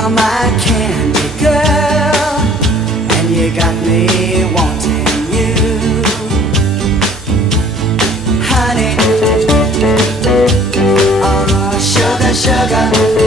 are my candy girl, and you got me wanting you. Honey, oh sugar, sugar.